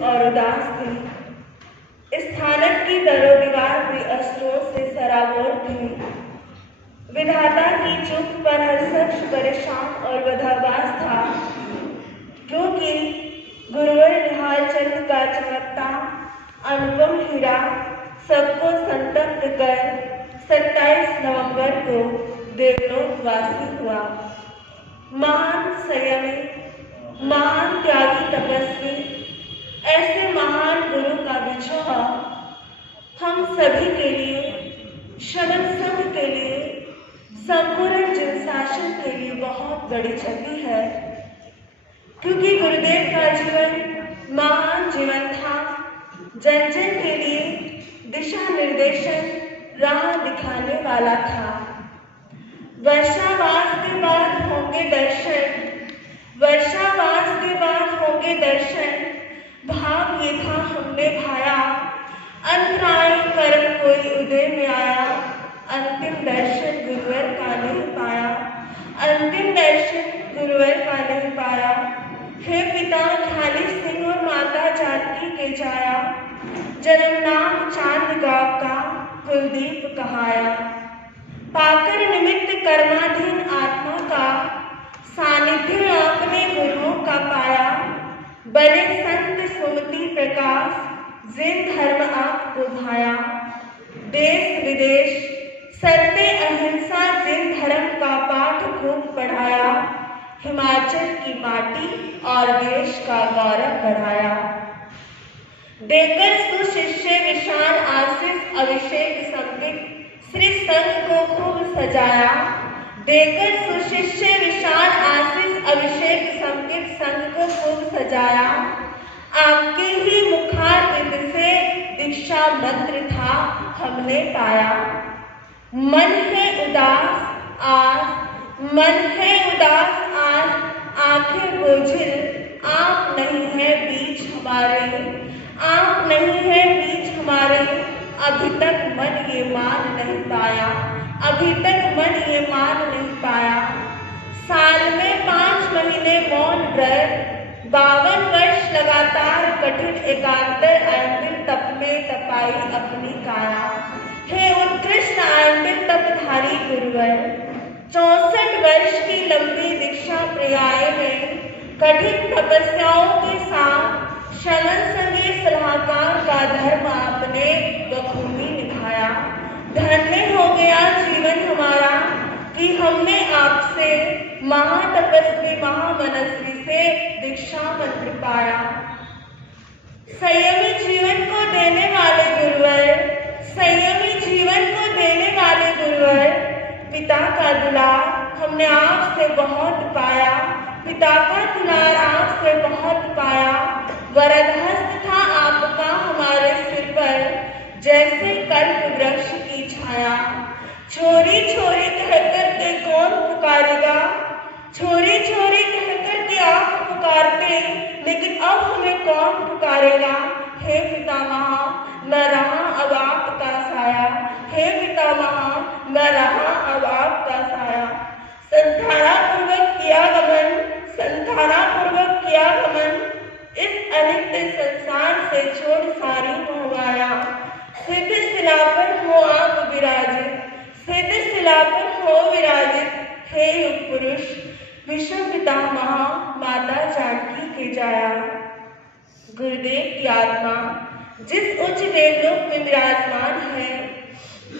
और उदास थी। स्थानक की दरो दीवार भी अश्रुओं से सराबोर थी। विधाता की चुप पर हर शख्स परेशान और बदहवास था, क्योंकि गुरुवर निहाल चंद का चमकता अनुपम हीरा सबको संतप्त कर 27 नवंबर को देवलोकवासी हुआ। महान संयमी, महान त्यागी तपस्वी, ऐसे महान गुरु का विछोह हम सभी के लिए, शब्द संघ के लिए, संपूर्ण जन शासन के लिए बहुत बड़ी क्षति है, क्योंकि गुरुदेव का जीवन महान जीवन था। जन जन के लिए दिशा निर्देशन, राह दिखाने वाला था। वर्षावास के बाद होंगे दर्शन, वर्षावास के बाद होंगे दर्शन, भाव ये था हमने भाया। अंतराय कर्म कोई उदय में आया, अंतिम दर्शन गुरुवर का नहीं पाया, अंतिम दर्शन गुरुवर का नहीं पाया। हे पिता ढाली सिंह और माता जानकी के जाया, जन्म नाम चांद गाँव का कुलदीप कहाया। पाकर निमित्त कर्माधीन आत्मा का सानिध्य आपने गुरुओं का पाया। बने संत सुमति प्रकाश, जिन धर्म आपको भाया। देश विदेश सत्य अहिंसा जिन धर्म का पाठ खूब पढ़ाया। हिमाचल की माटी और देश का गौरव बढ़ाया। देकर सुशिष्य विशाल आशीष अभिषेक संदिग्ध श्री संघ को खूब सजाया। देकर सुशिष्य विशाल आशीष अभिषेक संदिग्ध संघ को खूब सजाया। आपके ही मुखारविंद से दीक्षा मंत्र था हमने पाया। मन है उदास आज, मन है उदास आज, आंखें बोझिल, आप नहीं है बीच हमारे, आप नहीं है बीच हमारे। अभी तक मन ये मान नहीं पाया, अभी तक मन ये मान नहीं पाया। साल में 5 महीने मौन व्रत, 52 वर्ष लगातार कठिन एकांतर, अंतिम तप में तपाई अपनी काया। हे उत्कृष्ट अंतिम तपधारी गुरुवर, 64 वर्ष की लंबी दीक्षा पर्याय में कठिन तपस्याओं के साथ शरण संगे सलाहकार का धर्म आपने बखूबी निभाया। धन्य हो गया जीवन हमारा कि हमने आपसे महातपस्वी महामनस्वी से दीक्षा मंत्र पाया। संयमी जीवन को देने वाले गुरुवर, संयमी जीवन को देने वाले गुरुवर, पिता का दुलार हमने आपसे बहुत पाया, पिता का दुलार आपसे बहुत पाया। वरद हस्त था आपका हमारे सिर पर, जैसे कल्प वृक्ष की छाया। छोरी छोरी कहकर के कौन पुकारेगा, छोरी छोरी कहकर के आप पुकारते, लेकिन अब हमें कौन पुकारेगा। हे पितामह न रहा अब आपका साया, हे पितामह न रहा अब आपका साया। संधारा पूर्वक किया गमन, संधारा पूर्वक किया गमन, इस अनित्य संसार से छोड़ सारी मोहमाया। सिद्ध शिला पर हो आप विराजित, सिद्ध शिला पर हो विराजित, हे युग पुरुष विश्व पितामह माता जानकी के जाया। गुरुदेव की आत्मा जिस उच्च देवलोक में विराजमान है,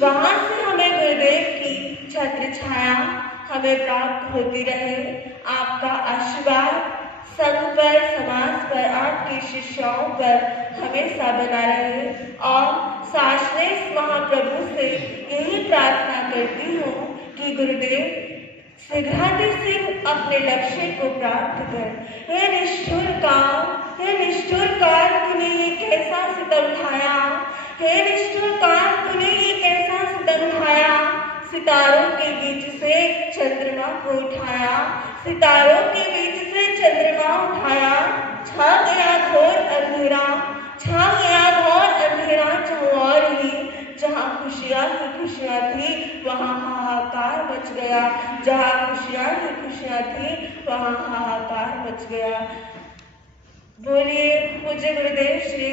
वहां से हमें गुरुदेव की छत्र छाया हमें प्राप्त होती रहे। आपका आशीर्वाद संघ पर, समाज पर, आपके शिष्यों पर हमेशा बना रहे। और साशनेश महाप्रभु से यही प्रार्थना करती हूँ कि गुरुदेव शीघ्रातिशीघ्र अपने लक्ष्य को प्राप्त कर। हे निष्ठुर काल, हे निष्ठुर काल, तूने ये कैसा सितम ढाया, हे निष्ठुर काल, तूने ये कैसा सितम ढाया। सितारों के बीच से चंद्रमा को उठाया, सितारों के बीच से चंद्रमा उठाया। छा गया घोर अंधेरा, छा गया घोर अंधेरा चौर ही। जहाँ खुशियाँ ही खुशियाँ थी वहाँ हाहाकार मच गया, जहाँ खुशियाँ ही खुशियाँ थी वहाँ हाहाकार मच गया। बोलिए पूज्य गुरुदेव श्री